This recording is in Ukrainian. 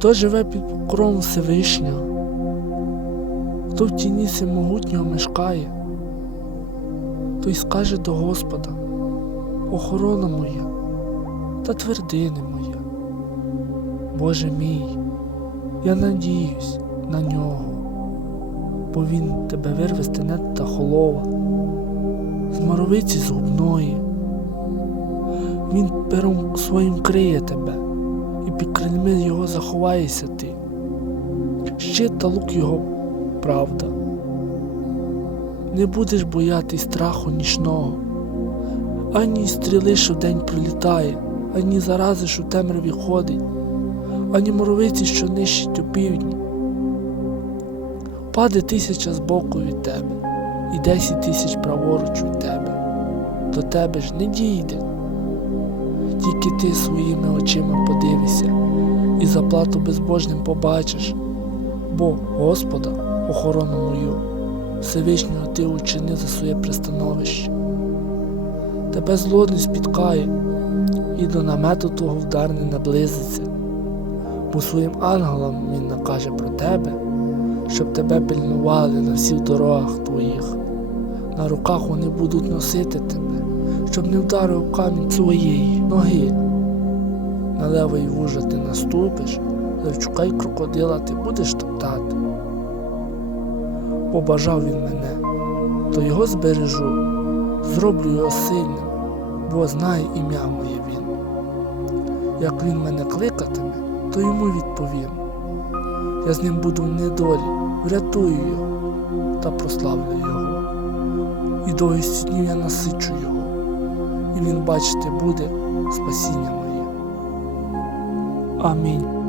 Хто живе під покровом Всевишнього, хто в тіні всемогутнього мешкає, той скаже до Господа, охорона моя та твердине моя. Боже мій, я надіюсь на нього, бо він тебе вирве з тенет та холова, з моровиці згубної. Він пером своїм криє тебе, під крильми його заховаєшся ти. Щит та лук його правда. Не будеш боятись страху нічного, ані стріли, що вдень прилітає, ані зарази, що темряві ходить, ані моровиці, що нищить у півдні. Паде тисяча збоку від тебе, і десять тисяч праворуч від тебе. До тебе ж не дійде. Тільки ти своїми очима подивишся і заплату безбожним побачиш, бо Господа, охорону мою, Всевишнього ти учини за своє пристановище. Тебе зло спіткає, і до намету того вдар не наблизиться, бо своїм ангелам він накаже про тебе, щоб тебе пильнували на всіх дорогах твоїх. На руках вони будуть носити тебе, щоб не вдарив камінь своєї ноги. На левий вужа ти наступиш, левчука й крокодила ти будеш топтати. Побажав він мене, то його збережу, зроблю його сильним, бо знає ім'я моє він. Як він мене кликатиме, то йому відповім. Я з ним буду в недолі, врятую його та прославлю його. І довгісті днів я насичу його, і він, бачите, буде спасіння моє. Амінь.